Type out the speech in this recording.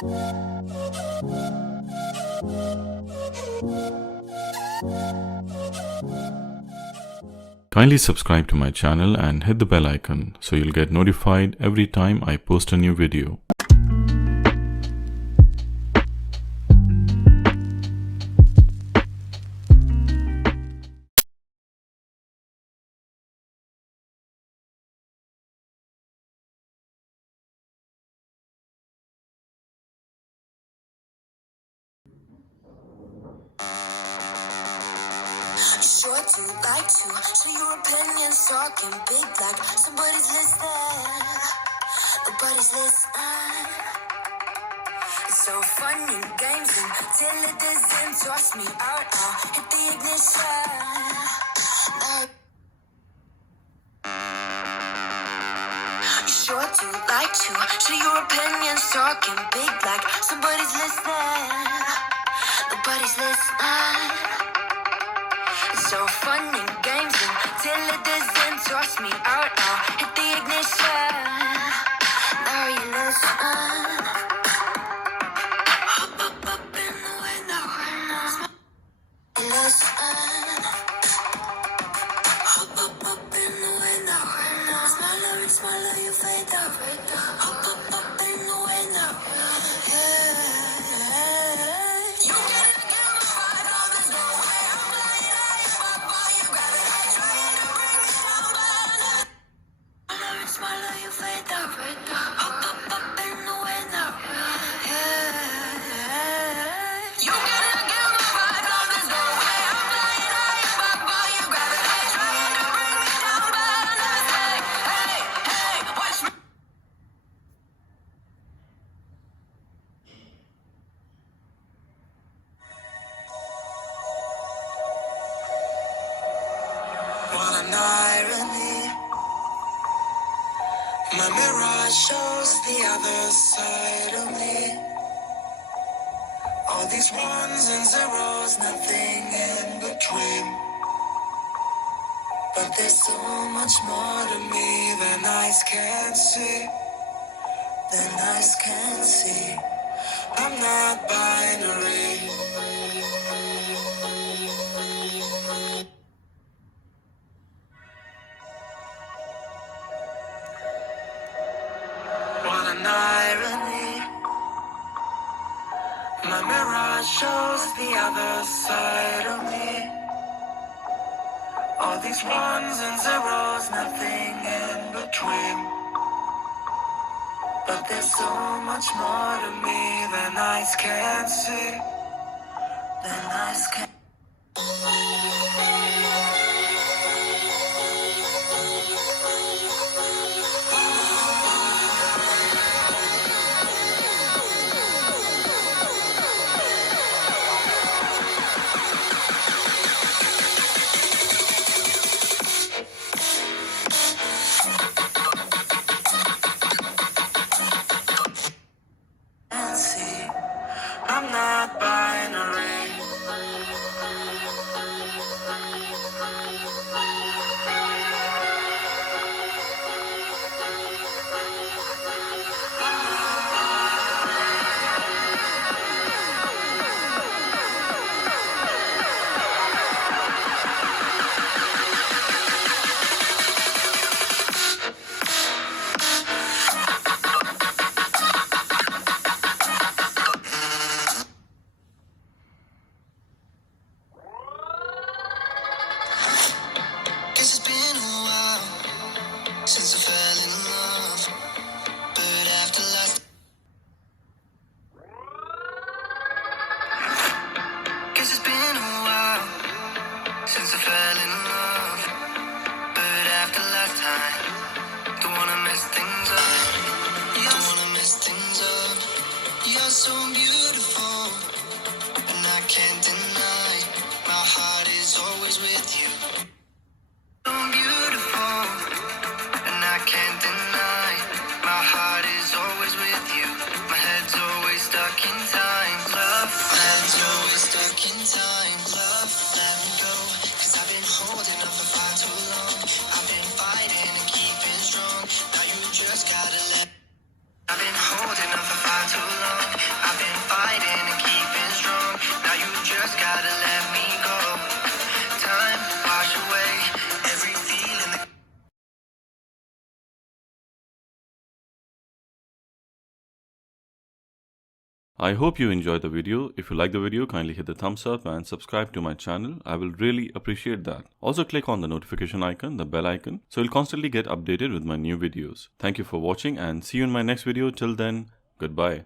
Kindly subscribe to my channel and hit the bell icon so you'll get notified every time I post a new video. Sure to like to share your opinions, talking big like somebody's listening. Nobody's listening. It's so fun in games until it doesn't toss me out. I'll hit the ignition. Sure to like to share your opinions, talking big like somebody's listening. Nobody's listening. So fun and games until it doesn't toss me out. I'll hit the ignition. Now you listen. Hop up in the window. Listen. Hop up in the window. Smaller and smaller you fade out. Hop up in the window. Yeah. You gotta get me fired up. There's no way I'm playing. Smaller, you fade out. Hop up in the window. Yeah. You gotta get me fired up. There's no way I'm playing. Boy, you grab it. Trying to bring me down, but hey, watch me. What an irony. My mirror shows the other side of me. All these ones and zeros, nothing in between. But there's so much more to me than eyes can see. Than eyes can see. I'm not binary. What an irony. My mirror shows the other side of me. All these ones and zeros, nothing in between. But there's so much more to me than eyes can see. Than eyes can. I'm not binary. I hope you enjoyed the video. If you like the video, kindly hit the thumbs up and subscribe to my channel. I will really appreciate that. Also click on the notification icon, the bell icon, so you'll constantly get updated with my new videos. Thank you for watching and see you in my next video. Till then, goodbye.